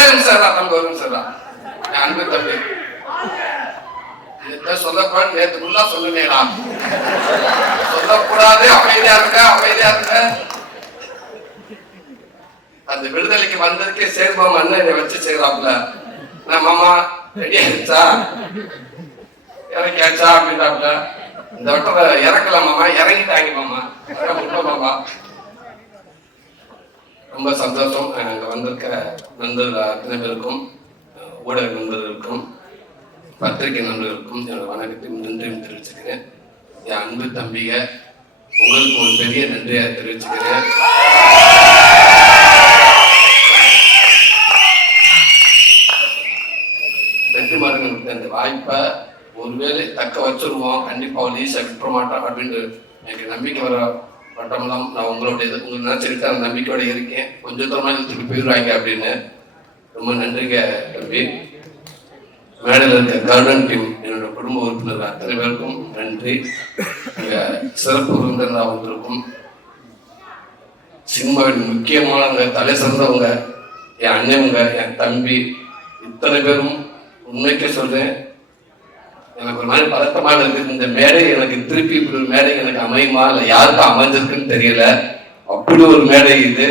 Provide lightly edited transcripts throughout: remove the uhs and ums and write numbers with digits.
ஒரே நிமிஷம் தம்பி, ஒரு நிமிஷம் என் அன்பு தம்பி சொல்லக்கூடாது. நேற்றுக்குள்ளா சொல்லுங்கடா, சொல்லக்கூடாது. அமைதியா இருக்க. அந்த விடுதலைக்கு வந்ததுக்கே சேர்மாமா அண்ணன் என்னை வச்சு செய்யறாப்புல. நான் மாமா ரெடி ஆயிடுச்சா, இறக்கியாச்சா அப்படின்றாப்புல. இந்த வட்டம் இறக்கலாம் மாமா, இறங்கிட்டாங்க மாமா, மாமா. ரொம்ப சந்தோஷம். அங்க வந்திருக்க நண்பர்கள் அத்தனை பேருக்கும், ஊடக நண்பர்களுக்கும், பத்திரிகை நண்பர்களுக்கும் என்னோட வணக்கத்தையும் நன்றியும் தெரிவிச்சுக்கிறேன். என் அன்பு தம்பிக உங்களுக்கு ஒரு பெரிய நன்றியை தெரிவிச்சுக்கிறேன். வெற்றிமாறனுக்கு அந்த வாய்ப்பை ஒருவேளை தக்க வச்சிருவோம், கண்டிப்பா அவள் ஈஸியாக விட்டுற மாட்டான் அப்படின்னு எனக்கு நம்பிக்கை வர பட்டமெல்லாம் நான் உங்களோட உங்களுக்கு நினைச்சிருக்க அந்த நம்பிக்கையோட இருக்கேன். கொஞ்சம் தூரமா திருப்பி போயிடுவாங்க அப்படின்னு. ரொம்ப நன்றிங்க தம்பி. மேடையில் இருக்க கார்டன் டீம், என்னோட குடும்ப உறுப்பினர்கள் அத்தனை பேருக்கும் நன்றி. இங்க சிறப்பு விருந்தினராக வந்திருக்கும் சினிமாவின் முக்கியமானவங்க, தலை சிறந்தவங்க, என் அண்ணவங்க, என் தம்பி, இத்தனை பேரும் உண்மைக்கே சொல்றேன், எனக்கு ஒரு மாதிரி பதட்டமாக இருக்குது. இந்த மேடை எனக்கு திருப்பி இப்படி ஒரு மேடை எனக்கு அமையுமா இல்லை யாருக்கும் அமைஞ்சிருக்குன்னு தெரியல. அப்படி ஒரு மேடை இது.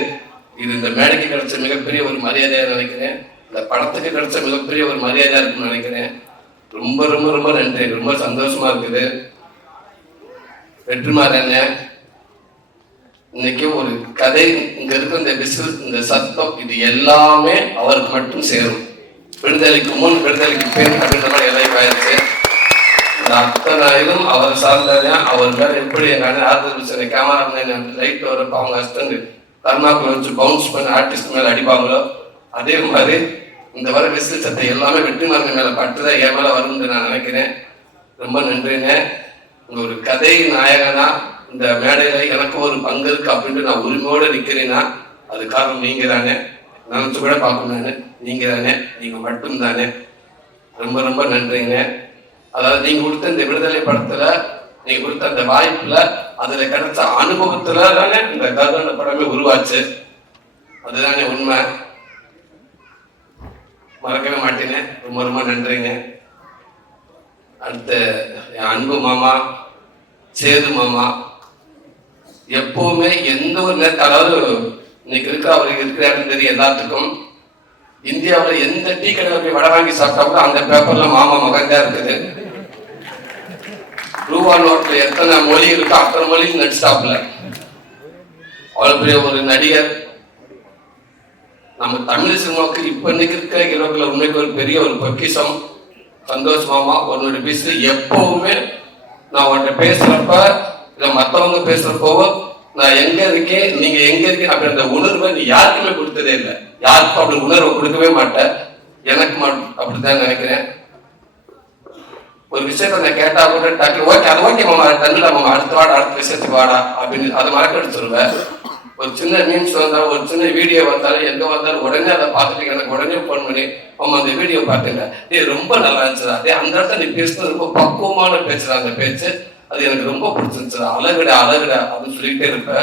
இந்த மேடைக்கு கிடைச்ச மிகப்பெரிய ஒரு மரியாதையா நினைக்கிறேன். இந்த படத்துக்கு கிடைச்ச மிகப்பெரிய ஒரு மரியாதையா இருக்குன்னு நினைக்கிறேன். ரொம்ப ரொம்ப ரொம்ப நன்றி. ரொம்ப சந்தோஷமா இருக்குது. வெற்றிமாறன் இன்னைக்கு ஒரு கதை, இங்க இருக்க இந்த விசில், இந்த சத்தம், இது எல்லாமே அவருக்கு மட்டும் சேரும். விடுதலைக்கு முன், விடுதலைக்கு பின் அப்படின்ற மாதிரி எல்லாம் ஆயிடுச்சு. அத்தனை இதுவும் அவர் சார்ந்தது. அவர் மேல எப்படி ஆதரவு கேமரா லைட் வரப்ப அவங்க ஹஸ்பண்ட் கர்நாக்குள்ள வச்சு பவுன்ஸ் பண்ணி ஆர்டிஸ்ட் மேல அடிப்பாங்களோ, அதே மாதிரி இந்த வர விசில் சத்தை எல்லாமே வெற்றிமாறன் மேல பட்டுதான் என் மேல வரும்னு நான் நினைக்கிறேன். ரொம்ப நன்றிங்க. உங்க ஒரு கதை நாயகனா இந்த மேடையில எனக்கு ஒரு பங்கு இருக்கு அப்படின்ட்டு நான் உரிமையோட நிக்கிறேன்னா அது காரணம் நீங்க தானே. நினைச்சு கூட பார்க்கணும், நீங்க தானே, நீங்க மட்டும் தானே. ரொம்ப ரொம்ப நன்றிங்க. அதாவது நீங்க கொடுத்த இந்த விடுதலை படத்துல, நீங்க கொடுத்த அந்த வாய்ப்புல, அதுல கிடைச்ச அனுபவத்துல தானே இந்த கருண படமே உருவாச்சு. அதுதானே உண்மை, மறக்கவே மாட்டேங்க. ரொம்ப ரொம்ப நன்றிங்க. அடுத்த என் அன்பு மாமா சேது மாமா, எப்பவுமே எந்த ஒரு நேரத்தில், அதாவது இன்னைக்கு இருக்கிற அவருக்கு இருக்கிற இடம் தெரியும் எல்லாத்துக்கும். இந்தியாவில் எந்த டீ கடையில் போய் வடை வாங்கி சாப்பிட்டா கூட அந்த பேப்பர்ல மாமா மகன்தான் இருக்குது. ரூபா நோட்ல எத்தனை மொழி இருக்கோ அத்தனை மொழி நடிச்சாப்புல. அவ்வளவு பெரிய ஒரு நடிகர். நம்ம தமிழ் சினிமாவுக்கு இப்ப இன்னைக்கு இருக்கிற ஹீரோக்கள் உண்மைக்கு ஒரு பெரிய ஒரு பொக்கிஷம் சந்தோஷ் மாமா. உன்னோட பேசு எப்பவுமே நான் உன்கிட்ட பேசுறப்ப இல்ல மற்றவங்க பேசுறப்போ நான் எங்க இருக்கேன், நீங்க எங்க இருக்கீங்க அப்படின்ற உணர்வை நீ யாருக்குமே கொடுத்ததே இல்லை. யாருக்கும் அப்படி உணர்வை கொடுக்கவே மாட்டேன். எனக்கு அப்படித்தான் நினைக்கிறேன். ஒரு விஷயத்த நான் கேட்டா கூட டக்கு ஓகே, அது ஓகே மாமா, தண்ணில மாமா, அடுத்த வாடா, அடுத்த விஷயத்துக்கு வாடா அப்படின்னு அதை மறக்க சொல்லுவேன். ஒரு சின்ன மீன்ஸ் வந்தாலும், ஒரு சின்ன வீடியோ வந்தாலும், எங்க வந்தாலும் உடனே அதை பார்த்துட்டு எனக்கு உடனே போன் பண்ணி மாமா அந்த வீடியோ பார்த்துங்க, ரொம்ப நல்லா இருந்துச்சுடா, அந்த இடத்துல நீ பேசுறது ரொம்ப பக்குவமான பேசுற அந்த பேச்சு, அது எனக்கு ரொம்ப பிடிச்சிருந்துச்சு, அழகுடா அழகுடா அப்படின்னு சொல்லிட்டே இருப்ப.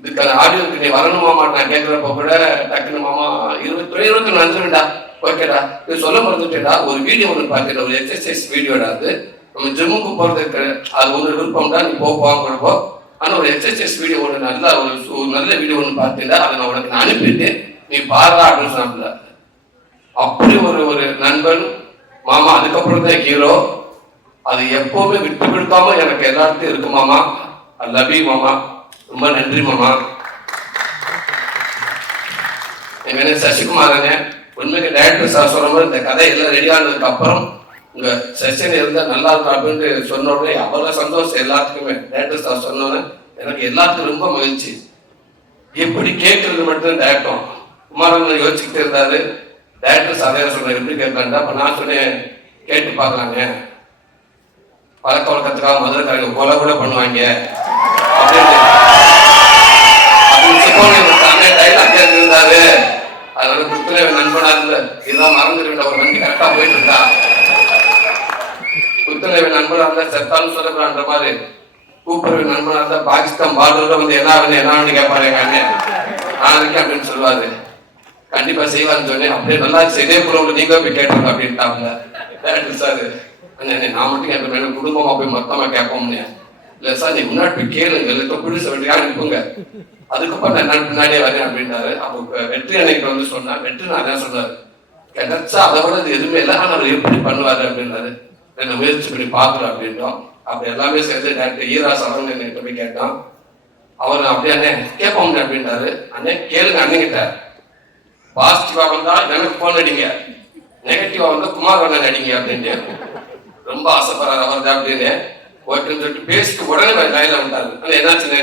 இதுக்கான ஆடியோக்கு நீ வரணுமாமா நான் கேட்கிறப்ப கூட டக்குனு மாமா 20 வந்துருடா, ஓகேடா, நீ சொல்ல மறந்துட்டேடா, ஒரு வீடியோ ஒன்று பார்த்துட்ட, ஒரு எக்ஸசைஸ் வீடியோடா, அது நம்ம ஜிம்முக்கு போறதுக்கு அது ஒன்று விருப்பம்டா, நீ போவாங்க கொடுப்போ. ஆனா ஒரு எக்ஸசைஸ் வீடியோ ஒன்று நல்லா ஒரு நல்ல வீடியோ ஒன்று பார்த்தீங்கன்னா அதை நான் உனக்கு நான் அனுப்பிட்டு நீ பாருடா அப்படின்னு சொன்னாப்ல. அப்படி ஒரு நண்பன் மாமா. அதுக்கப்புறம் தான் ஹீரோ. அது எப்பவுமே விட்டு கொடுக்காம எனக்கு எல்லாத்தையும் இருக்கு மாமா. ஐ லவ் யூ மாமா. ரொம்ப நன்றி மாமா. எங்க சசிகுமாரங்க, உண்மைக்கு டைரக்டர் சார் சொல்ற மாதிரி இந்த கதை எல்லாம் ரெடி ஆனதுக்கு அப்புறம் உங்க செஷன் இருந்தா நல்லா இருக்கும் அப்படின்ட்டு சொன்ன உடனே அவ்வளவு சந்தோஷம் எல்லாத்துக்குமே. டைரக்டர் சார் சொன்னோன்னே எனக்கு எல்லாத்துக்கும் ரொம்ப மகிழ்ச்சி. எப்படி கேட்கறது மட்டும் டேரக்டர் குமாரன் யோசிச்சுக்கிட்டு இருந்தாரு. டைரக்டர் சார் சொன்னார் எப்படி கேட்கலான்டா. அப்ப நான் சொன்னேன் கேட்டு பார்க்கலாங்க, பழக்க வழக்கத்துக்காக மதுரைக்காரங்க கொலை கூட பண்ணுவாங்க அப்படின்னு டைலாக் கேட்டிருந்தாரு. அதனால குத்துல நண்பனா இருந்த இதெல்லாம் மறந்துட்டு ஒரு வண்டி கரெக்டா போயிட்டு இருந்தா, குத்துலவை நண்பனா இருந்தா செத்தாலும் சொல்லக்கூடாதுன்ற மாதிரி கூப்பிடுற நண்பனா இருந்தா பாகிஸ்தான் பார்டர்ல வந்து என்ன கேட்பாரு எங்க அண்ணன், நான் இருக்கேன் அப்படின்னு சொல்லுவாரு. கண்டிப்பா செய்வாருன்னு சொன்னேன். அப்படியே நல்லா இதே போல நீங்க போய் கேட்டாங்க அப்படின்ட்டாங்க. சார் நான் மட்டும் கேட்பேன், குடும்பமா போய் மொத்தமா கேட்போம்னு. இல்ல சார் நீ முன்னாடி போய் கேளுங்க, இல்லை புடி சொல்லிட்டு அனுப்புங்க, அதுக்கப்புறம் நான் பின்னாடியே வரேன் அப்படின்னாரு. அப்போ வெற்றி அன்னைக்கு வந்து சொன்னா, வெற்றி நான் என்ன சொன்னாரு, கிடைச்சா அதை விட அது எதுவுமே இல்லை, ஆனால் அவர் எப்படி பண்ணுவாரு அப்படின்னாரு. என்ன முயற்சி பண்ணி பார்க்குறோம் அப்படின்றோம். அப்படி எல்லாமே சேர்ந்து டாக்டர் ஈரா சரவணன் என்கிட்ட போய் கேட்டோம். அவர் அப்படியே அண்ணே கேட்போம் அப்படின்றாரு. அண்ணே கேளுங்க அண்ணங்கிட்ட, பாசிட்டிவா வந்தா எனக்கு போன் அடிங்க, நெகட்டிவா வந்தா குமார் அண்ணன் அடிங்க அப்படின்னு ரொம்ப ஆசைப்படுறாரு அவர் தான் அப்படின்னு. ஓகேன்னு சொல்லிட்டு பேசிட்டு உடனே லைன்ல வந்தாரு. அண்ணன் என்னாச்சுன்னு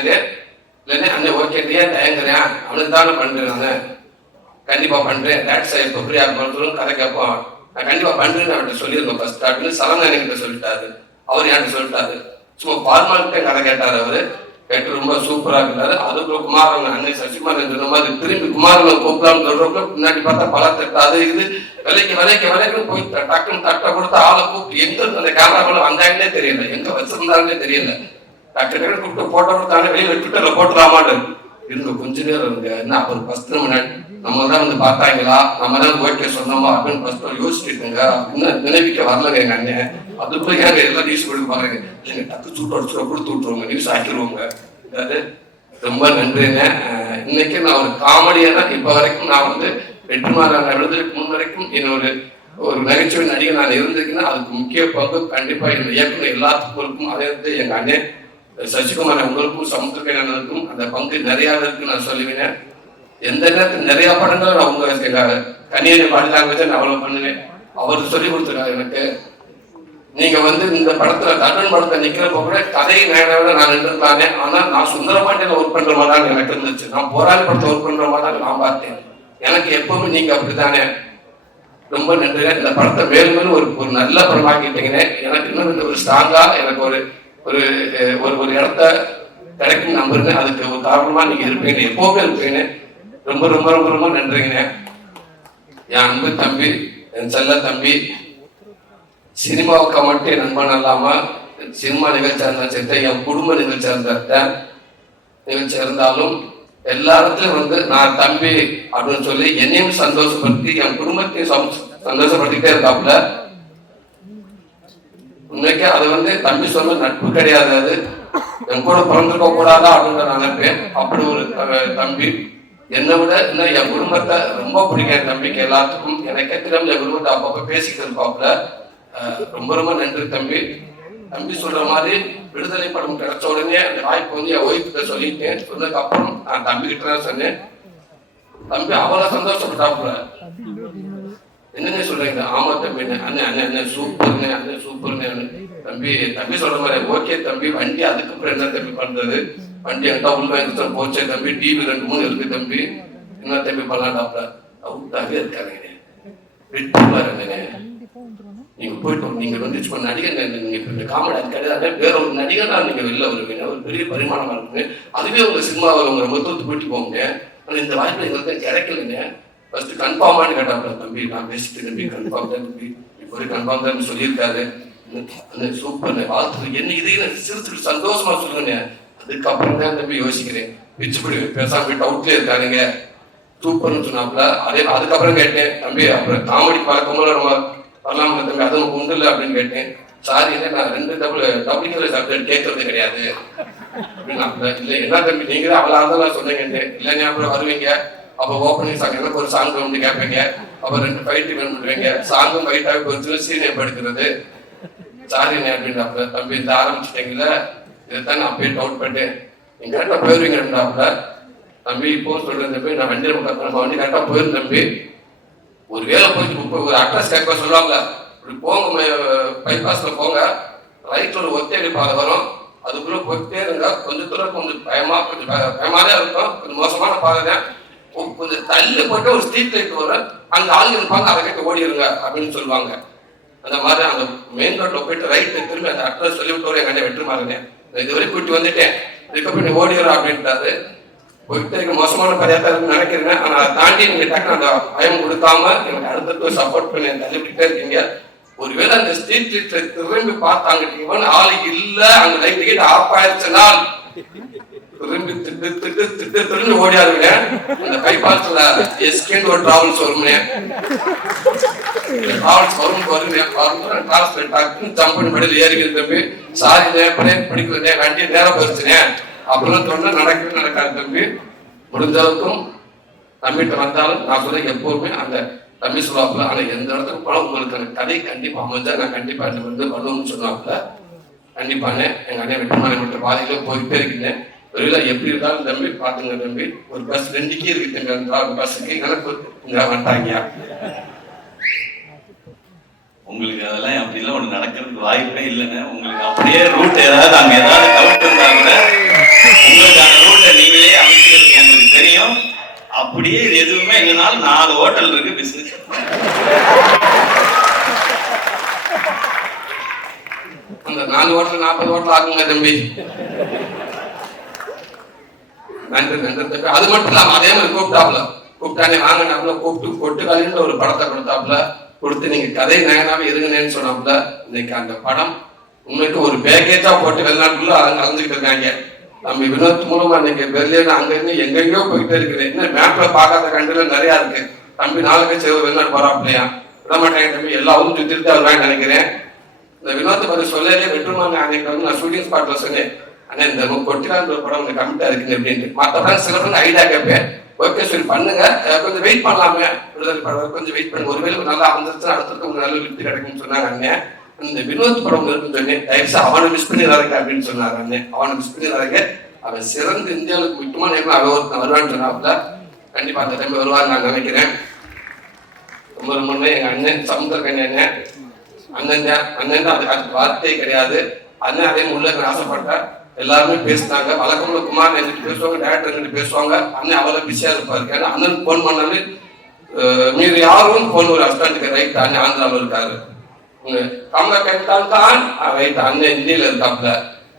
இல்லைன்னா அண்ணன் ஓகே ஏன் தயங்குறேன், அவனுக்கு தானே பண்றேன், நான் கண்டிப்பா பண்றேன், டாக்டர் இப்போ ஃப்ரீயா பண்ணுறோம் கதை கேட்போம், நான் கண்டிப்பா பண்றேன்னு அவர்கிட்ட சொல்லியிருந்தோம் ஃபர்ஸ்ட் அப்படின்னு சரவணன் என்கிட்ட சொல்லிட்டாரு. அவர் என்கிட்ட சொல்லிட்டாரு. சும்மா ஃபார்மாலிட்டே கதை கேட்டாரு. அவரு கேட்டு ரொம்ப சூப்பரா இருந்தாரு. அதுக்குள்ள குமாரன் அண்ணன் சசிகுமார் சொன்ன மாதிரி திரும்பி குமாரன் கூப்பிடலாம்னு சொல்றப்ப பின்னாடி பார்த்தா பல தட்டு அது இது விலைக்கு போய் டக்குன்னு தட்டை கொடுத்து ஆளை கூப்பிட்டு எங்க அந்த கேமராக்குள்ள வந்தாங்கன்னே தெரியல, எங்க வச்சிருந்தாங்கன்னே தெரியல. டாக்டர் கூப்பிட்டு போட்டோ கொடுத்தாங்க, வெளியில ட்விட்டர்ல போட்டுலாமான்னு இருங்க. கொஞ்ச நேரம் இருங்க, என்ன அப்புறம் ஃபர்ஸ்ட் நம்ம தான் வந்து பார்த்தாங்களா, நம்ம தான் ஓகே சொன்னோமா அப்படின்னு ஃபர்ஸ்ட் யோசிச்சுட்டுங்க அப்படின்னு நினைவிக்க வரலங்க எங்க அண்ணன். அதுக்குள்ள ஏங்க எல்லாம் நியூஸ் கொடுக்க பாருங்க, இல்லைங்க டக்கு சூட்டு அடிச்சு கொடுத்து விட்டுருவாங்க, நியூஸ் ஆக்கிடுவாங்க. அதாவது ரொம்ப நன்றிங்க. இன்னைக்கு நான் ஒரு காமெடியா இப்ப வரைக்கும் நான் வந்து வெற்றிமாறன் எழுதுறதுக்கு முன் வரைக்கும் என்னோட ஒரு நகைச்சுவை நடிகை நான் இருந்திருக்கேன்னா அதுக்கு முக்கிய பங்கு கண்டிப்பா இந்த இயக்குனர் எல்லாத்துக்கும் இருக்கும். அதே வந்து எங்க அண்ணன் சசிகுமார் உங்களுக்கும் சமுத்திரக்கண்ணனுக்கும் அந்த பங்கு நிறைய இருக்கு நான் சொல்லுவேன். எந்த நேரத்தில் நிறைய படங்கள் நான் உங்க கன்னியனை பாடி லாங்குவேஜ் நான் அவ்வளவு பண்ணுவேன். அவர் சொல்லி கொடுத்துருக்காரு எனக்கு. நீங்க வந்து இந்த படத்துல தட்டன் படத்தை நிக்கிறப்ப கூட கதை நேரம் நான் நின்றுருந்தானே, ஆனா நான் சுந்தரபாண்டியில ஒர்க் பண்ற மாதிரி தான் எனக்கு இருந்துச்சு, நான் போராளி படத்தை ஒர்க் பண்ற மாதிரி தான் நான் பார்த்தேன். எனக்கு எப்பவுமே நீங்க அப்படித்தானே. ரொம்ப நன்றி. இந்த படத்தை மேலும் மேலும் ஒரு நல்ல படமாக்கிட்டீங்கன்னு எனக்கு இன்னும் இந்த ஒரு ஸ்ட்ராங்கா எனக்கு ஒரு ஒரு ஒரு இடத்த கிடைக்கும் நம்புறேங்க. அதுக்கு ஒரு காரணமா நீங்க இருப்பீங்க, எப்பவுமே இருப்பீங்க. ரொம்ப ரொம்ப ரொம்ப ரொம்ப நன்றிங்க. என் அன்பு தம்பி, என் செல்ல தம்பி, சினிமாவுக்கு மட்டும் நண்பன் இல்லாம சினிமா நிகழ்ச்சியா இருந்தாலும் சரி, என் குடும்ப நிகழ்ச்சியா நிகழ்ச்சி இருந்தாலும் எல்லா இடத்துலயும் வந்து நான் தம்பி அப்படின்னு சொல்லி என்னையும் சந்தோஷப்படுத்தி என் குடும்பத்தையும் சந்தோஷப்படுத்திட்டே இருந்தாப்புல. உண்மைக்கு அது வந்து தம்பி சொல்ல நட்பு கிடையாது, அது என் கூட பிறந்திருக்க கூடாதா அப்படின்னு நான் நினைப்பேன். அப்படி ஒரு தம்பி என்னை விட இன்னும் என் குடும்பத்தை ரொம்ப பிடிக்கிற தம்பிக்கு எல்லாத்துக்கும் எனக்கு தெரியாம என் குடும்பத்தை அப்பப்ப பேசிக்கிட்டு இருப்பாப்புல. ரொம்ப ரொம்ப நன்றி தம்பி. தம்பி சொல்ற மாதிரி விடுதலை படம் கிடைச்ச உடனே அந்த வாய்ப்பு வந்து என் ஒய்ஃப்கிட்ட சொல்லிட்டேன். சொன்னதுக்கு அப்புறம் நான் தம்பி கிட்ட தான் சொன்னேன். தம்பி அவ்வளவு சந்தோஷப்பட்டாப்புல. என்னங்க சொல்றீங்க? ஆமா தம்பி, அண்ணன் அண்ணன் அண்ணன் சூப்பர்னு, அண்ணன் சூப்பர்னு. தம்பி தம்பி சொல்ற மாதிரி ஓகே தம்பி, வண்டி அதுக்கப்புறம் என்ன தம்பி பண்றது, வண்டி என்கிட்ட உள்ள போச்சே தம்பி, டிவி 2-3 இருக்கு தம்பி, என்ன தம்பி பண்ணலாம்டாப்ல. அவுட்டாவே இருக்காருங்க, வெட்டுவாருங்க. நீங்க போயிட்டு நீங்க வந்து நடிகர், நீங்க இந்த காமெடி அது கிடையாது, வேற ஒரு நடிகனா நீங்க வெளில வருவீங்க, ஒரு பெரிய பரிமாணமா இருக்குங்க. அதுவே உங்க சினிமாவில் உங்க மொத்தத்து போயிட்டு போங்க. ஆனா இந்த வாய்ப்பு எங்களுக்கு கிடைக்கலைங்க. ஃபர்ஸ்ட் கன்ஃபார்மானு கேட்டாப்ல. தம்பி நான் பேசிட்டு தம்பி கன்ஃபார்ம் தான் தம்பி, இப்போ கன்ஃபார்ம் தான் சொல்லியிருக்காரு. சூப்பர் வாழ்த்து, என்ன இதையும் சிரிச்சு சந்தோஷமா சொல்லுங்க. அதுக்கப்புறம் தான் தம்பி யோசிக்கிறேன், பிச்சுப்படி பேசாம போய் டவுட்லேயே இருக்காருங்க, சூப்பர்னு சொன்னாப்ல. அதுக்கப்புறம் கேட்டேன், தம்பி அப்புறம் காமெடி பழக்கமும் நம்ம வரலாமா தம்பி, அது நமக்கு உண்டு இல்லை அப்படின்னு கேட்டேன். சாரி இல்லை, நான் 2 டபுள் சப்ஜெக்ட் கேட்கறது கிடையாது அப்படின்னாப்ல. இல்லை என்ன தம்பி நீங்க தான் அவ்வளோ ஆந்தெல்லாம் சொன்னீங்க. இல்லைங்க அப்புறம் வருவீங்க, அப்போ ஓப்பனிங் சாங் எனக்கு ஒரு சாங் வந்து கேட்பீங்க, அப்போ 2 ஃபைட் பண்ணுவீங்க, சாங்கும் ஃபைட்டாக கொஞ்சம் சீனியர் படுத்துறது. சாரிண்ணே அப்படின்னாப்ல. தம்பி இந்த ஆரம்பிச்சிட்டீங்களா, இதைத்தான் நான் போய் டவுட் பண்ணிட்டேன், நீங்க கரெக்டாக போயிருவீங்கன்னாப்ல. தம்பி இப்போ சொல்றேன் தம்பி, நான் வண்டி நம்ம வண்டி கரெக்டாக போயிரு தம்பி. ஒரு வேலை போயிட்டு ஒரு அட்ரஸ் கேட்க சொல்லுவாங்க, இப்படி போங்க பைபாஸ்ல போங்க, ரைட்ல ஒரு ஒத்தேடி பாதை வரும், அதுக்குள்ள போயிட்டே இருங்க, கொஞ்சம் தூரம் கொஞ்சம் பயமாவே இருக்கும், கொஞ்சம் மோசமான பாதை தான், கொஞ்சம் தள்ளி போட்டு ஒரு ஸ்ட்ரீட் லைட் வரும், அங்க ஆளுங்க இருப்பாங்க, அதை கேட்டு ஓடிடுங்க அப்படின்னு சொல்லுவாங்க. அந்த மாதிரி அந்த மெயின் ரோட்ல போயிட்டு ரைட்டு திரும்பி அந்த அட்ரஸ் சொல்லி விட்டு எங்க அண்ணன் வெற்றிமாறனே, இதுவரை கூட்டி வந்துட்டேன், இதுக்கப்புறம் நீ ஓடிடுறோம் அப்படின்ட்டாரு. போயிட்டு மோசமான பரியாத்தா இருக்குன்னு நினைக்கிறேன். ஆனா அதை தாண்டி நீங்க டக்குனு அந்த பயம் கொடுக்காம எனக்கு அடுத்தது சப்போர்ட் பண்ணி தள்ளிவிட்டே இருக்கீங்க. ஒருவேளை அந்த ஸ்ட்ரீட் லைட்ல திரும்பி பார்த்தாங்க, இவன் ஆளு இல்ல, அங்க லைட் ஆஃப் ஆயிடுச்சுனால் திரும்பி திட்டு திட்டு திட்டு திரும்பி ஓடியாருங்க. அந்த பைபாஸ்ல எஸ்கேன்னு ஒரு டிராவல்ஸ் வருமே, டிராவல்ஸ் வருங்க, டிராவல்ஸ்ல டக்குன்னு ஜம்ப் பண்ணி படியில் ஏறிக்கிற தம்பி, சாரி பிரேக் படிக்கல வண்டி நேரம் போச்சுனே அப்படின்னு சொன்னா நடக்கவே நடக்காது தம்பி. முடிஞ்ச அளவுக்கும் தம்பிகிட்ட வந்தாலும் நான் சொல்ல எப்பவுமே அந்த தம்பி சொல்லுவாப்புல, ஆனா எந்த இடத்துக்கு போனா உங்களுக்கு அந்த கதை கண்டிப்பா அமைஞ்சா நான் கண்டிப்பா எனக்கு வந்து பண்ணுவோம்னு சொன்னாப்புல. கண்டிப்பானே எங்க அண்ணன் வெட்டுமான மற்ற பாதையில போயிட்டே இருக்கேன். ஒருவேளை எப்படி இருந்தாலும் தம்பி பாத்துங்க தம்பி, ஒரு பஸ் 2 கீ இருக்கு, பஸ்ஸுக்கு எனக்கு இங்க வந்துட்டாங்க. உங்களுக்கு அதெல்லாம் அப்படிலாம் ஒண்ணு நடக்கிறதுக்கு வாய்ப்பே இல்லைன்னு. உங்களுக்கு அப்படியே ரூட் ஏதாவது அங்க ஏதாவது டவுட் இருந்தா கூட உங்களுக்கு அந்த ரூட்டை நீங்களே அமைச்சிருக்கு எனக்கு தெரியும். அப்படியே இது எதுவுமே இல்லைனாலும் 4 ஹோட்டல் இருக்கு பிசினஸ். அந்த 4 ஹோட்டல் 40 ஹோட்டல் ஆகுங்க தம்பி. நன்றி நன்றி தம்பி. அது மட்டும் இல்லாம அதே மாதிரி கூப்பிட்டானே வாங்கினாப்புல, கூப்பிட்டு கொட்டுக்காலின்னு ஒரு படத்தை கொடுத்தாப்புல, கொடுத்து நீங்க கதை நயனாவே இருங்கன்னு சொன்னாப்புல. இன்னைக்கு அந்த படம் உண்மைக்கு ஒரு பேக்கேஜா போட்டு வெளிநாட்டுக்குள்ள அலைஞ்சுக்கிட்டு இருக்காங்க. நம்ம வினோத் மூலமா இன்னைக்கு பெர்லின் அங்க இருந்து எங்கெங்கயோ போயிட்டே இருக்குது. இன்னும் மேப்ல பார்க்காத கண்ட்ரில நிறைய இருக்கு. தம்பி நாளைக்கு சரி வெளிநாடு போறாப்லையா, விட மாட்டேங்க தம்பி, எல்லா ஊரும் சுத்திட்டு வருவான்னு நினைக்கிறேன். இந்த வினோத்தை பத்தி சொல்லலே வெற்றுமாங்க அன்னைக்கு வந்து நான் ஷூட்டிங் ஸ்பாட்ல சொன்னேன், ஆனா இந்த கொட்டிலான்ற ஒரு படம் உங்களுக்கு கமிட்டா இருக்குங்க அப்படின்ட்டு. மற்றபடி சில பேர் ஐடியா கேட்பேன், ஓகே சரி பண்ணுங்க, கொஞ்சம் வெயிட் பண்ணலாமே, விடுதலை படம் கொஞ்சம் வெயிட் பண்ணுங்க, ஒருவேளை நல்லா வந்துருச்சு அடுத்தது உங்களுக்கு நல்ல விட்டு கிடைக்கும்னு சொன்னாங்க அண்ணன். இந்த வினோத் படம் இருக்குன்னு சொன்னேன், தயவுசு அவனை மிஸ் பண்ணிடாதீங்க அப்படின்னு சொன்னாங்க அண்ணன். அவனை மிஸ் பண்ணிடாதீங்க, அவன் சிறந்த இந்தியாவுக்கு முக்கியமான அவன் ஒருத்தன் வருவான்னு சொன்னாப்புல. கண்டிப்பா அந்த டைம் வருவான்னு நான் நினைக்கிறேன். ரொம்ப ரொம்ப எங்க அண்ணன் சமுத்திரக்கண்ணி அண்ணன் அண்ணன் அண்ணன் தான், அதுக்கு வார்த்தையே கிடையாது. அண்ணன் அதே உள்ள ஆசைப்பட்டேன். எல்லாருமே பேசினாங்க. வழக்கம்ல குமார் எங்கிட்ட பேசுவாங்க, டேரக்டர் எங்கிட்ட பேசுவாங்க. அண்ணன் அவ்வளவு பிஸியா இருப்பாரு. ஏன்னா அண்ணனுக்கு போன் பண்ணாலே மீது யாரும் போன் ஒரு அஸ்டாண்டுக்கு ரைட் அண்ணன் ஆந்திராவில் இருக்காரு, கமலா கேட்டால் தான் ரைட் அண்ணன் இந்தியில இருக்காப்புல.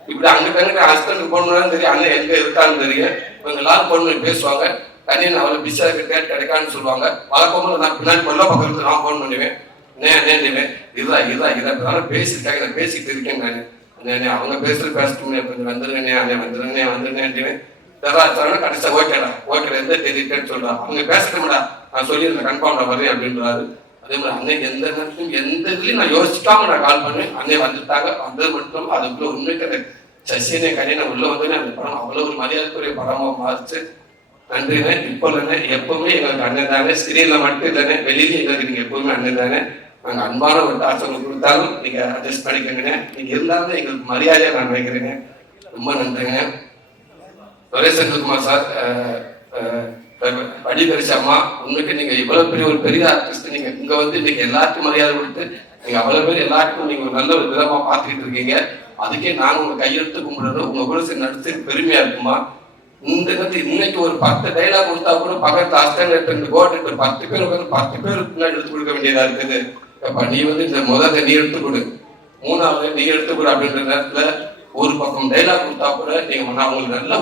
இப்படி அங்கிட்ட ஹஸ்பண்டுக்கு போன் பண்ணாலும் தெரியும், அண்ணன் எங்க இருக்கான்னு தெரியும். இவங்க எல்லாரும் போன் பண்ணி பேசுவாங்க. கண்ணியன் அவ்வளவு பிஸியா இருக்க டேட் கிடைக்கான்னு சொல்லுவாங்க. வழக்கம்ல நான் பின்னாடி கொல்ல பக்கத்துல நான் போன் பண்ணுவேன், பேசிட்டாங்க பேசிட்டு இருக்கேன் நான். அவங்க பேசிட்டு கொஞ்சம் வந்துருங்கண்ணே கடைசியா ஓகேடா ஓகேடா எந்த தெரியுன்னு சொல்றான். அவங்க பேசணும்டா நான் சொல்லியிருந்தேன் கன்ஃபார்ம் நான் வரேன் அப்படின்றாரு. அதே மாதிரி அன்னைக்கு எந்த நேரத்தையும் எந்த இதுலையும் நான் யோசிக்காம நான் கால் பண்ணேன். அன்னை வந்துட்டாங்க. வந்தது மட்டும் அதுக்குள்ள உண்மைக்கு சசியனை கண்ணியை உள்ள வந்து அந்த படம் அவ்வளவு ஒரு மரியாதைக்குரிய படமா மாறிச்சு. நன்றிண்ணே. இப்போ இல்லைண்ணே, எப்பவுமே எங்களுக்கு அண்ணன் தானே, ஸ்கிரீன்ல மட்டும் இல்லைண்ணே, வெளியில எங்களுக்கு நீங்க எப்பவுமே அண்ணன் தானே. நாங்க அன்பான ஒரு டார்ச் கொடுத்தாலும் நீங்க அட்ஜஸ்ட் பண்ணிக்கோங்க. நீங்க இருந்தாலும் எங்களுக்கு மரியாதையா நான் நினைக்கிறேங்க. ரொம்ப நன்றிங்க. செந்தில்குமார் சார், படிப்பரிசு அம்மா, உண்மைக்கு நீங்க இவ்வளவு பெரிய ஒரு பெரிய ஆர்டிஸ்ட். நீங்க இங்க வந்து இன்னைக்கு எல்லாருக்கும் மரியாதை கொடுத்து நீங்க அவ்வளவு பேர் எல்லாருக்கும் நீங்க ஒரு நல்ல ஒரு விதமா பார்த்துக்கிட்டு இருக்கீங்க. அதுக்கே நாங்க உங்க கையெழுத்து கும்பிடுறோம். உங்க கூட சேர்ந்து நடிச்சு பெருமையா இருக்குமா. இந்த இன்னைக்கு ஒரு 10 டைலாக் கொடுத்தா கூட பக்கத்து அஸ்டாண்ட் கோட்டு 10 பேர் உட்காந்து 10 பேர் எடுத்து கொடுக்க வேண்டியதா இருக்குது. நீ வந்து இந்த முதல்ல நீ எடுத்து கொடு, 3வது நீ எடுத்து கொடு அப்படின்ற நேரத்துல ஒரு பக்கம் டைலாக் கொடுத்தா கூட நீங்க நான் உங்களுக்கு நல்லா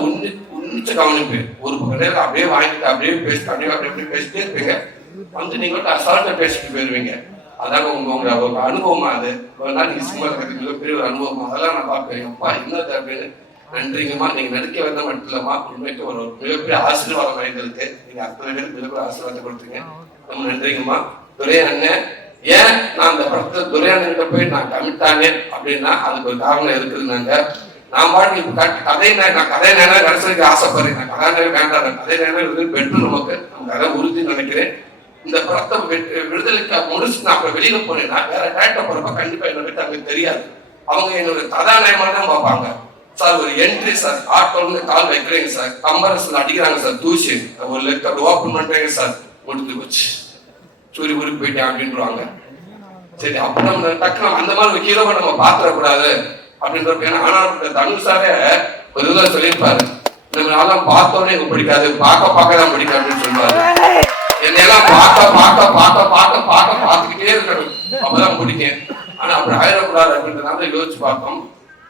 உன்னிச்சு கவனிப்பேன். ஒரு பக்கம் டைலாக் அப்படியே வாங்கிட்டு அப்படியே பேசிட்டு அப்படியே பேசிட்டே இருப்பீங்க. வந்து நீங்க அசால்ட்டா பேசிட்டு போயிருவீங்க. அதாங்க உங்க அனுபவமா, அது ஒரு நாள் நீங்க சினிமா மிகப்பெரிய ஒரு அனுபவமா, அதெல்லாம் நான் பார்ப்பேன். அப்பா என்னது அப்படின்னு. நன்றிங்கம்மா. நீங்க நடிக்க வந்த மட்டும் இல்லம்மா, உண்மைக்கு ஒரு மிகப்பெரிய ஆசீர்வாதம் எங்களுக்கு. நீங்க அத்தனை பேருக்கு மிகப்பெரிய ஆசீர்வாதத்தை கொடுத்தீங்க. ரொம்ப நன்றிங்கம்மா. துரை அண்ணன், ஏன் நான் அந்த படத்தை துரை அண்ணன் போய் நான் கமிட்டானே அப்படின்னா அதுக்கு ஒரு காரணம் இருக்குதுன்னாங்க. நான் பாட்டு இப்ப கதை நான் கதை நேரம் கடைசிக்கு ஆசைப்படுறேன். நான் கதை வேண்டாம், கதை நேரம் பெற்று நமக்கு நம்ம கதை உறுதி நினைக்கிறேன். இந்த படத்தை விடுதலைக்கு முடிச்சு நான் அப்ப வெளியில போனேன்னா வேற டேரக்டர் போறப்ப கண்டிப்பா என்னோட அங்க தெரியாது. அவங்க என்னோட கதாநாயகமா தான் பார்ப்பாங்க. சார் ஒரு என்ட்ரி சார், ஆட்டோன்னு கால் வைக்கிறீங்க சார், கம்பரஸ்ல அடிக்கிறாங்க சார், தூசி ஒரு லெக் அப்படி ஓப்பன் பண்றீங்க சார், முடித்து போச்சு, சூரிய ஊருக்கு போயிட்டேன் அப்படின்றாங்க. சரி, அப்ப நம்ம டக்குனு அந்த மாதிரி ஒரு ஹீரோவை நம்ம பாத்திரக்கூடாது அப்படின்றப்ப. ஏன்னா ஆனா தனுஷாரே ஒரு இதுல சொல்லியிருப்பாரு, நம்ம நான்லாம் பார்த்தோன்னே எனக்கு பிடிக்காது, பார்க்க தான் பிடிக்கும் அப்படின்னு சொல்லுவாரு. என்னையெல்லாம் பார்த்துக்கிட்டே இருக்கணும், அப்பதான் பிடிக்கும். ஆனா அப்படி ஆயிடக்கூடாது அப்படின்றதுனால யோசிச்சு பார்த்தோம்.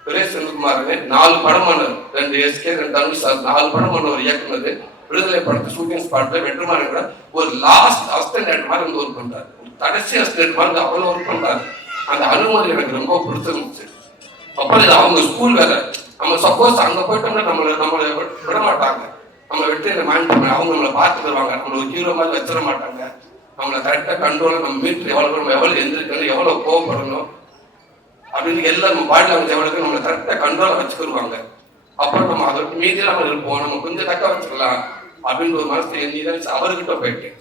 செந்தில்குமார் 4 படம் பண்ணார், 2 SK 2 தனுஷ் சார், 4 படம் பண்ண ஒரு இயக்குனது. விடுதலை படத்தை ஷூட்டிங் ஸ்பாட்ல வெற்றுமாறன் கூட ஒரு லாஸ்ட் அசிஸ்டன்ட் மாதிரி வந்து ஒர்க் பண்றாரு, கடைசி அசிஸ்டன்ட் மாதிரி அவ்வளவு ஒர்க் பண்றாரு. அந்த அனுமதி எனக்கு ரொம்ப பிடிச்சிருந்துச்சு. அப்புறம் அவங்க ஸ்கூல் வேற நம்ம சப்போஸ் அங்க போயிட்டோம்னா நம்மளை விட மாட்டாங்க, நம்மளை விட்டு மானிட்டாங்க, அவங்க நம்மளை பார்த்து தருவாங்க, நம்மளை ஒரு ஹீரோ மாதிரி வச்சிட மாட்டாங்க. நம்மளை கரெக்டாக கண்ட்ரோல், நம்ம மீட்டர் எவ்வளவு எந்திரிக்கணும், எவ்வளவு கோவப்படணும் அப்படின்னு எல்லாம் நம்ம பாடி லாங்குவேஜ் எவ்வளவு நம்மளை கரெக்டாக கண்ட்ரோலாக வச்சுக்கிடுவாங்க. அப்புறம் நம்ம அதற்கு மீதியாக நம்ம இருப்போம், நம்ம கொஞ்சம் தக்க வச்சுக்கலாம் அப்படின்னு ஒரு மனசு எண்ணி அவர்கிட்ட போயிட்டேன்.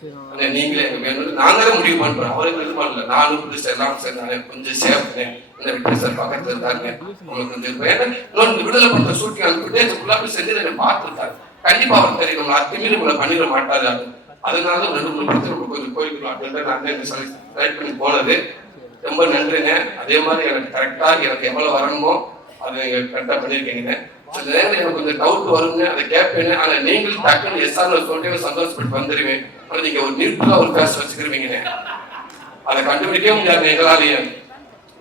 நீங்களே எங்க வேணும், நாங்களே முடிவு பண்றோம், அவருக்கு இது பண்ணல. நானும் புதுசு எல்லாம் சேர்ந்தானே கொஞ்சம் சேர்ப்பேன், இந்த விட்டு சார் பக்கத்துல இருந்தாங்க, உங்களுக்கு கொஞ்சம் இருப்பேன். ஏன்னா இன்னொன்று விடுதலை பண்ற ஷூட்டிங் அந்த ஃபுட்டேஜுக்குள்ள போய் செஞ்சு என்னை பார்த்துருக்காரு. கண்டிப்பா அவர் தெரியும், நம்ம அத்துமீறி நம்மளை பண்ணிட மாட்டாரு. அதனால 2-3 படத்துல கொஞ்சம் போய்க்கலாம் அப்படின்ட்டு நான் சொல்லி ரைட் பண்ணி போனது. ரொம்ப நன்றிங்க. அதே மாதிரி எனக்கு கரெக்டா எனக்கு எவ்வளவு வரணுமோ அதை நீங்க கரெக்டா பண்ணிருக்கீங்க. சில நேரம் எனக்கு கொஞ்சம் டவுட் வருங்க, அதை கேட்பேன். ஆனா நீங்களும் டக்குன்னு எஸ்ஆர்னு சொல்லிட்டு சந்தோஷப்பட்டு வந்துருவேன். ஆனா நீங்க ஒரு நியூட்ரலா ஒரு பேச வச்சுக்கிறீங்க, அதை கண்டுபிடிக்கவே முடியாது எங்களாலேயே.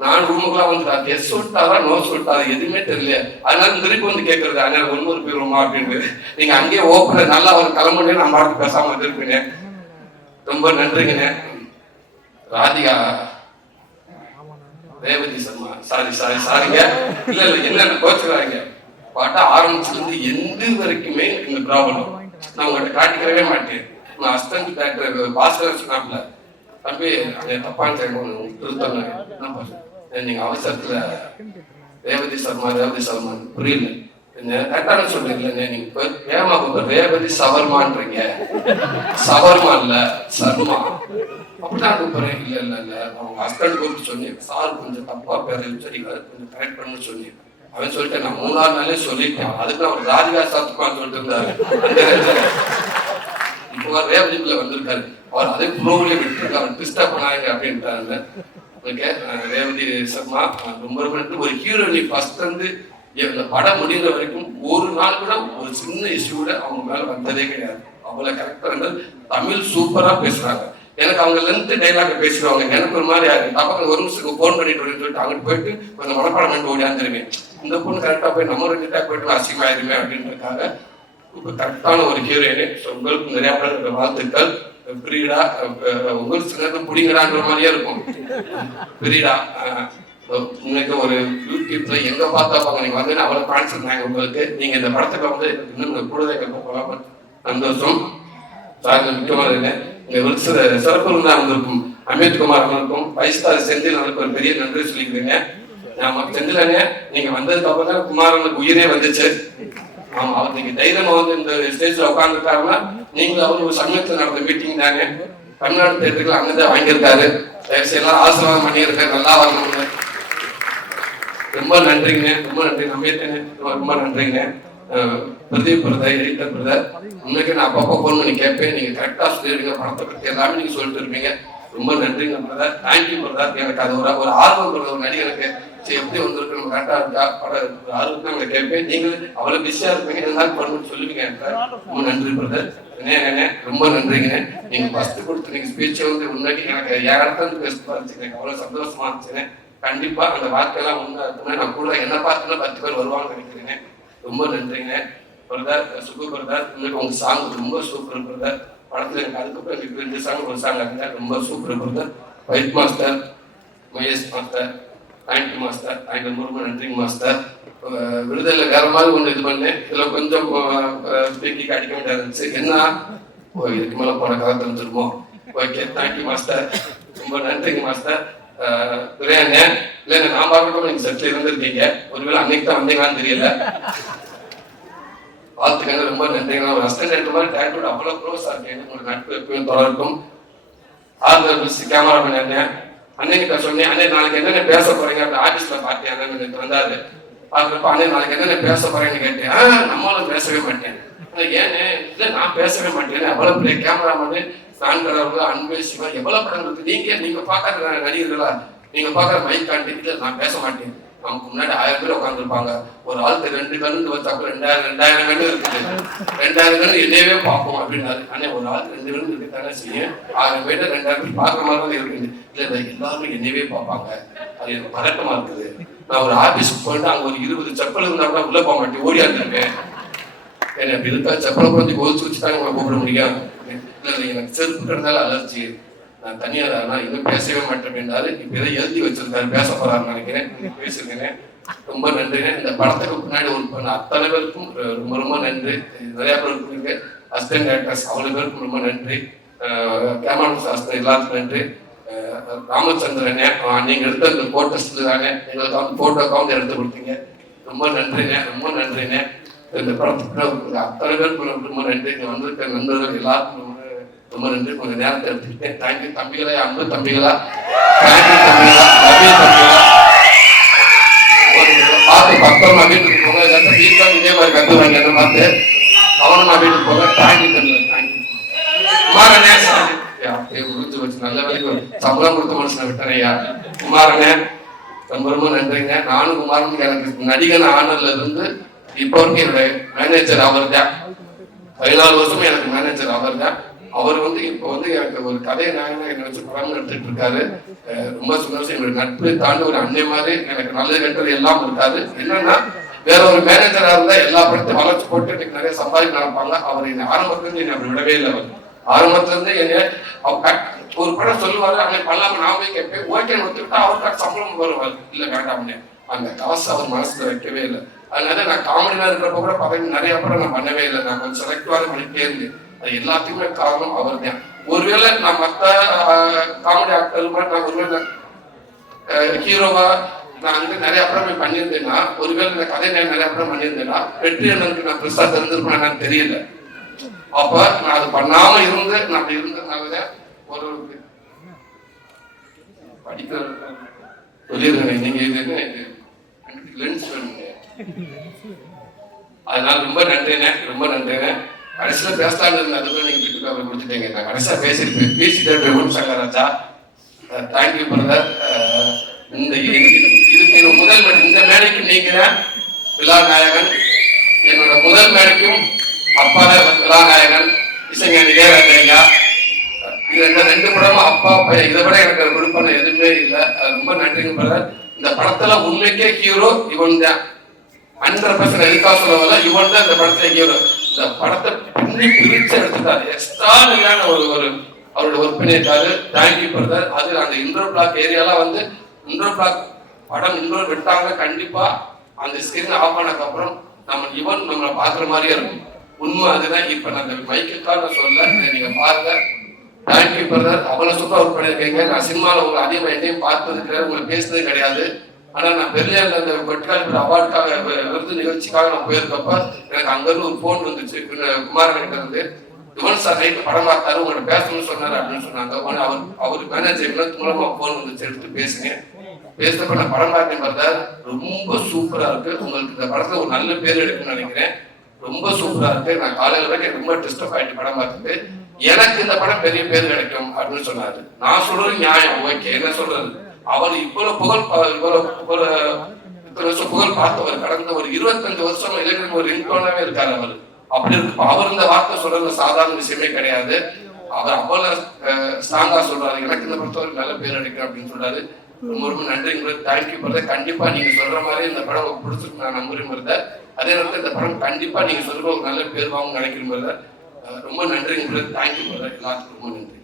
நான் ரூமுக்குலாம் வந்து எஸ் சொல்லிட்டாரா நோ சொல்லிட்டாரா எதுவுமே தெரியல. அதனால திருப்பி வந்து கேட்கறது, அதனால ஒன்னொரு போயிருமா அப்படின்னு. நீங்க அங்கேயே ஓப்பன நல்லா ஒரு கிளம்புனே நான் பாட்டு பேசாம இருப்பீங்க. ரொம்ப நன்றிங்கண்ணே. ராதிகா ரேவதி சர்மா சாரிங்க, இல்ல என்ன கோச்சுக்கிறாங்க. பாட்டா ஆரம்பிச்சிருந்து எந்த வரைக்குமே இந்த ப்ராப்ளம் நான் உங்கள்கிட்ட காட்டிக்கிறவே மாட்டேன். நான் அஸ்டன்ட் டாக்டர் பாஸ்கர் சொன்னாப்ல, தம்பி தப்பான திருத்தம் நீங்க அவசரத்துல ரேவதி சர்மா புரியல, கரெக்டான சொல்றீங்களே, நீங்க ஏமா ரேவதி சவர்மான்றீங்க, சவர்மா இல்ல சர்மா அப்படிதான் கூப்பிடுறேன். இல்ல அவங்க ஹஸ்பண்ட் கூப்பிட்டு சொன்னேன், சார் கொஞ்சம் தப்பா பேர் சரி கொஞ்சம் கரெக்ட் பண்ணு சொன்னேன். அவன் சொல்லிட்டேன், நான் 3 நாளே சொல்லிட்டேன். அதுக்கு அவர் ராதிகா சாத்துப்பான்னு சொல்லிட்டு இருந்தாரு. இப்போ ரேவதிக்குள்ள வந்திருக்காரு, அவர் அதே ப்ரோவிலே விட்டுருக்கு, அவர் டிஸ்டர்ப் பண்ணாங்க அப்படின்ட்டாங்க. ஓகே, ரேவதி சர்மா ரொம்ப ஒரு ஹீரோயினி ஃபர்ஸ்ட் வந்து இந்த படம் முடிகிற வரைக்கும் ஒரு நாள் கூட ஒரு சின்ன இஷ்யூ கூட அவங்க மேல வந்ததே கிடையாது. அவ்வளவு கரெக்டா இருந்தது. தமிழ் சூப்பரா பேசுறாங்க. எனக்கு அவங்க லென்த் டைலாக் பேசுவாங்க, எனக்கு ஒரு மாதிரி தப்பா ஒரு நிமிஷத்துக்கு போன் பண்ணிட்டு சொல்லிட்டு அங்கிட்டு போயிட்டு கொஞ்சம் மனப்பாடம் பண்ணி ஓடியாந்துருவேன். இந்த பொண்ணு கரெக்டா போய் நம்ம 2 டைப் போயிட்டு அசிங்கமாயிருமே அப்படின்றதுக்காக இப்ப கரெக்டான ஒரு ஹீரோயினு. உங்களுக்கு நிறைய பேர் வாழ்த்துக்கள். பிரியடா உங்களுக்கு சில புடிங்கடான்ற மாதிரியே இருக்கும். பிரியடா இன்னைக்கு ஒரு யூடியூப்ல எங்க பார்த்தாப்பாங்க, நீங்க வந்து அவ்வளவு கான்ஸ் இருந்தாங்க உங்களுக்கு. நீங்க இந்த படத்துக்கு வந்து இன்னும் கூடுதல் போகலாம். சந்தோஷம் சார். முக்கியமான இங்க சிறப்பு இருந்தா வந்திருக்கும் அமித் குமார் அவர்களுக்கும் 5 ஸ்டார் செந்தில் அவருக்கு ஒரு பெரிய நன்றி சொல்லிக்கிறீங்க. நாம செந்திலனே நீங்க வந்ததுக்கு அப்புறம் தான் குமாரனுக்கு உயிரே வந்துச்சு. ஆமா, அவர் நீங்க தைரியமா வந்து இந்த ஸ்டேஜ்ல உட்காந்துருக்காருன்னா நீங்களும் அவரு ஒரு சமயத்துல நடந்த மீட்டிங் தானே, தமிழ்நாடு தேட்டருக்கு அங்கதான் வாங்கியிருக்காரு. எல்லாம் ஆசீர்வாதம் பண்ணியிருக்காரு, நல்லா வரணும். ரொம்ப நன்றிங்க, ரொம்ப நன்றி. நம்பிட்டேன்னு ரொம்ப நன்றிங்க. பிரதீப் பிரதர், எடிட்டர் பிரதர், உண்மைக்கு நான் அப்பப்போ போன் பண்ணி கேட்பேன். நீங்க கரெக்டா சொல்லிடுங்க, படத்தை பத்தி எல்லாமே நீங்க சொல்லிட்டு இருப்பீங்க. ரொம்ப நன்றிங்க பிரதர். Thank you brother. எனக்கு அது ஒரு ஆர்வம் பிரதர், ஒரு நடிகருக்கு எப்படி வந்திருக்கு, நம்ம கரெக்டா இருக்கா படம் ஆர்வத்தை நம்ம கேட்பேன். நீங்க அவ்வளவு பிஸியா இருப்பீங்க, எல்லாரும் பண்ணணும்னு சொல்லுவீங்க. ரொம்ப நன்றி பிரதர். ரொம்ப நன்றிங்க. நீங்க ஃபர்ஸ்ட் கொடுத்து நீங்க ஸ்பீச் வந்து உண்மைக்கு எனக்கு யார்தான் பேச இருந்துச்சு, அவ்வளவு சந்தோஷமா இருந்துச்சுங்க. கண்டிப்பா அந்த வார்த்தையெல்லாம் உண்மை இருக்குன்னா நான் கூட என்ன பார்த்துன்னா 10 பேர் வருவாங்கன்னு நினைக்கிறேங்க. ரொம்ப நன்றிங்க பிரதர். சுகு பிரதர், உங்களுக்கு உங்க சாங் ரொம்ப சூப்பர் பிரதர். படத்துல எனக்கு அதுக்கப்புறம் எனக்கு 2 சாங் ஒரு சாங் இருந்தா ரொம்ப சூப்பர் பிரதர். வைட் master, Mahesh master, thank you master. Thank you, ரொம்ப நன்றிங்க மாஸ்டர். விடுதலை வேற மாதிரி ஒன்று இது பண்ணேன், இதுல கொஞ்சம் தூக்கி அடிக்க வேண்டியது இருந்துச்சு. என்ன இதுக்கு மேல போன கதை தெரிஞ்சிருமோ. Okay, thank you master. ரொம்ப நன்றிங்க மாஸ்டர். துரையாங்க இல்லைங்க, நான் பார்க்கணும் நீங்க செட்ல இருந்திருக்கீங்க, ஒருவேளை அன்னைக்கு தான் வந்தீங்களான்னு தெரியல. வாழ்த்துக்காங்க, ரொம்ப நன்றிங்க. ஒரு அசிஸ்டன்ட் மாதிரி டேரக்டரோட அவ்வளவு க்ளோஸா இருக்கேன். ஒரு நட்பு எப்பயும் தொடர்க்கும். ஆர்டர் கேமராமேன் அண்ணன் அன்னைக்கிட்ட சொன்னேன், அண்ணே நாளைக்கு என்னென்ன பேச போறீங்க அப்படி ஆர்டிஸ்ட்ல பார்த்தி அண்ணன் வந்தாரு. பார்க்குறப்ப அண்ணே நாளைக்கு என்னென்ன பேச போறேன்னு கேட்டேன். நம்மளும் பேசவே மாட்டேன். ஏன்னு இல்ல நான் பேசவே மாட்டேன். அவ்வளவு பெரிய கேமராமேன் நான்கடவுள் அன்பே சிவா எவ்வளவு படம் இருக்கு. நீங்க பாக்காத நடிகர்களா, நீங்க பாக்குற மைக் கான்டெக்ட்ல நான் பேச மாட்டேன். நமக்கு முன்னாடி 1000 பேர் உட்காந்துருப்பாங்க. ஒரு ஆளுக்கு 2 கண்ணு வச்சா 2000 கண்ணு இருக்குது. 2000 கண்ணு என்னையவே பார்ப்போம் அப்படின்னாரு. ஆனா ஒரு ஆளுக்கு 2 கண்ணு இருக்குதானே செய்யும். 1000 பேர் 2000 பேர் பாக்குற மாதிரி இருக்குது. இல்ல எல்லாரும் என்னையவே பார்ப்பாங்க, அது எனக்கு பதட்டமா இருக்குது. நான் ஒரு ஆபீஸ்க்கு போயிட்டு அங்க ஒரு 20 செப்பல் இருந்தா கூட உள்ள போக மாட்டேன், ஓடியாந்துருக்கேன். என்ன அப்படி இருக்கா, செப்பலை குறைஞ்சி ஒதுச்சு வச்சுட்டாங்க உங்களை கூப்பிட முடியும். இல்லை எனக்கு செருப்பு கிடந்தாலும் அலர்ஜி, நான் தனியாக நான் இன்னும் பேசவே மாட்டேன் அப்படின்னாரு. இப்போ எதை எழுதி வச்சிருக்காரு, பேச போறாருன்னு நினைக்கிறேன். பேசிருக்கேன். ரொம்ப நன்றிங்க. இந்த படத்துக்கு பின்னாடி ஒர்க் பண்ண அத்தனை பேருக்கும் ரொம்ப ரொம்ப நன்றி. நிறைய பேர் இருக்கீங்க, அசிஸ்டன்ட் டேரக்டர்ஸ் அவ்வளவு பேருக்கும் ரொம்ப நன்றி. கேமரா சாஸ்திரம் எல்லாருக்கும் நன்றி. ராமச்சந்திரன் நீங்க எடுத்த அந்த போட்டோஸ் தானே எங்களுக்கு வந்து போட்டோ கவுண்ட் எடுத்து கொடுத்தீங்க, ரொம்ப நன்றிங்க, ரொம்ப நன்றிங்க. இந்த படத்துக்கு அத்தனை பேருக்கு ரொம்ப நன்றி. இங்க வந்திருக்க நண்பர்கள் எல்லாருக்கும் ரொம்ப நன்றி. கொஞ்சம் நேரத்தை எடுத்துக்கிட்டேன். தேங்க்யூ தம்பிகளா, அன்பு தம்பிகளா, தேங்க்யூ தம்பிகளா, நவீன தம்பிகளா. பார்த்து பத்திரமா வீட்டுக்கு போங்க. வீட்டில் இதே மாதிரி கத்துவாங்க என்ன பார்த்து கவனமா வீட்டுக்கு போங்க. தேங்க்யூ தம்பிகளா, தேங்க்யூ. குமாரனே அப்படியே உறுதி வச்சு நல்ல வரைக்கும் சம்பளம் கொடுத்த மனுஷனை விட்டனையா. குமாரனே ரொம்ப ரொம்ப நன்றிங்க. நானும் குமாரனுக்கு எனக்கு நடிகன் ஆனதுல இருந்து இப்போ வரைக்கும் என்னுடைய மேனேஜர் அவர் தான். 14 வருஷமும் எனக்கு மேனேஜர் அவர் தான். அவர் வந்து இப்போ வந்து எனக்கு ஒரு கதை நாயகனா என்ன வச்சு படம் எடுத்துட்டு இருக்காரு. ரொம்ப சந்தோஷம். என்னுடைய நட்பை தாண்டி ஒரு அன்னை மாதிரி எனக்கு நல்லது கெட்டது எல்லாம் இருக்காது. என்னன்னா வேற ஒரு மேனேஜரா இருந்தா எல்லா படத்தையும் வளர்ச்சி போட்டு எனக்கு நிறைய சம்பாதிக்க நினைப்பாங்க. அவர் என்னை ஆரம்பத்துல இருந்து என்னை அப்படி விடவே இல்லை. அவர் ஆரம்பத்துல இருந்து என்ன ஒரு படம் சொல்லுவாரு, அவனை பண்ணாம நான் போய் கேட்பேன். ஓகேன்னு ஒத்துக்கிட்டா அவருக்காக சம்பளம் வருவார். இல்ல வேண்டாம்னு அந்த காசு அவர் மனசுல வைக்கவே இல்லை. அதனால நான் காமெடியா இருக்கிறப்ப கூட பார்த்தீங்கன்னா நிறைய படம் நான் பண்ணவே இல்லை. நான் கொஞ்சம் செலக்டிவாக பண்ணிட்டே இருந்தேன். அது எல்லாத்துக்குமே காரணம் அவர் தான். ஒருவேளை நான் மற்ற காமெடி ஆக்டர் மாதிரி நான் ஒருவேளை ஹீரோவா நான் வந்து நிறைய படம் பண்ணியிருந்தேன்னா, ஒருவேளை இந்த கதை நான் நிறைய படம் பண்ணியிருந்தேன்னா வெற்றி எனக்கு நான் பெருசா தெரிஞ்சிருப்பேன் தெரியல. அப்ப நான் அது பண்ணாம இருந்து நான் அப்படி இருந்ததுனால ஒரு படிக்கிற சொல்லிடுறேன். நீங்க இது லென்ஸ் வேணுங்க. அதனால ரொம்ப நன்றிண்ணே, ரொம்ப நன்றிண்ணே. கடைசியில பேசலான்னு இருந்தேன், அதுக்குள்ள நீங்க வீட்டுக்கு அவர் கொடுத்துட்டீங்க. நான் கடைசியா பேசியிருப்பேன், பேசிட்டு சங்கராஜா. Thank you brother. இந்த இதுக்கு முதல் இந்த மேடைக்கு நீங்க தான் விழா நாயகன். என்னோட முதல் மேடைக்கும் அப்பா தான் விழா நாயகன். இசைஞானி இளையராஜா. இது இந்த 2 படமும் அப்பா பையன். இதை விட எனக்கு விருப்பம் எதுவுமே இல்லை. ரொம்ப நன்றிங்க பிரதர். இந்த படத்துல உண்மைக்கே ஹீரோ இவன் தான். 100% எதுக்காக சொல்லவில்லை, இவன் தான் இந்த படத்துல ஹீரோ. இந்த படத்தை பின்னி பிரிச்சு எடுத்துட்டாரு. எக்ஸ்ட்ரான ஒரு அவரோட ஒர்க் பண்ணியிருக்காரு. Thank you brother. அது அந்த இன்ட்ரோ பிளாக் ஏரியாலாம் வந்து இன்ட்ரோ பிளாக் படம் இன்ட்ரோ விட்டாங்க. கண்டிப்பா அந்த ஸ்கிரீன் ஆஃப் ஆனதுக்கு அப்புறம் இவன் நம்மளை பாக்குற மாதிரியே இருக்கும். உண்மை அதுதான். இப்ப நான் அந்த மைக்குக்காக சொல்ல, நீங்க பாருங்க. Thank you brother. அவ்வளவு சூப்பர் ஒர்க் பண்ணியிருக்கீங்க. நான் சினிமாவில் உங்களை அதிகமாக எதையும் பார்த்தது கிடையாது, உங்களை பேசுனது கிடையாது. ஆனா நான் பெரியார் அந்த கொட்டிக்கால் அவார்டுக்காக விருது நிகழ்ச்சிக்காக நான் போயிருக்கப்ப எனக்கு அங்கிருந்து ஒரு போன் வந்துச்சு. குமாரன் கிட்ட இருந்து, யுவன் சார் நைட்டு படம் பார்த்தாரு, உங்கள்ட்ட பேசணும்னு சொன்னாரு அப்படின்னு சொன்னாங்க. அவர் மேனேஜர் வினோத் மூலமா போன் வந்துச்சு, எடுத்து பேசுங்க. பேசுறப்ப நான் படம் பார்த்தேன் பிரதர். ரொம்ப சூப்பரா இருக்கு. உங்களுக்கு இந்த படத்துல ஒரு நல்ல பேர் எடுக்குன்னு நினைக்கிறேன். ரொம்ப சூப்பரா இருக்கு. நான் காலையில வரைக்கும் ரொம்ப டிஸ்டர்ப் ஆயிட்டு படம் பார்த்துட்டு, எனக்கு இந்த படம் பெரிய பேர் கிடைக்கும் அப்படின்னு சொன்னாரு. நான் சொல்றது நியாயம், ஓகே. என்ன சொல்றது, அவர் இவ்வளவு புகழ் பார்த்தவர். கடந்த ஒரு 25 வருஷம் இளைஞருக்கு ஒரு ரிங்டோனாவே இருக்காரு அவர். அப்படி இருக்கு. அவர் இந்த வார்த்தை சொல்றது சாதாரண விஷயமே கிடையாது. அவர் அவ்வளவு ஸ்ட்ராங்கா சொல்றாரு, எனக்கு இந்த படத்தை ஒரு நல்ல பேர் எடுக்கிறேன் அப்படின்னு சொல்றாரு. ரொம்ப ரொம்ப நன்றிங்க. Thank you brother. கண்டிப்பா நீங்க சொல்ற மாதிரி இந்த படம் பிடிச்சிருக்கு நான் நம்புறேன் பிரதர். அதே நேரத்தில் இந்த படம் கண்டிப்பா நீங்க சொல்ற ஒரு நல்ல பேர் வாங்க நினைக்கிறேன் பிரதர். ரொம்ப நன்றிங்க பிரதர். Thank you brother. எல்லாத்துக்கும் ரொம்ப நன்றி.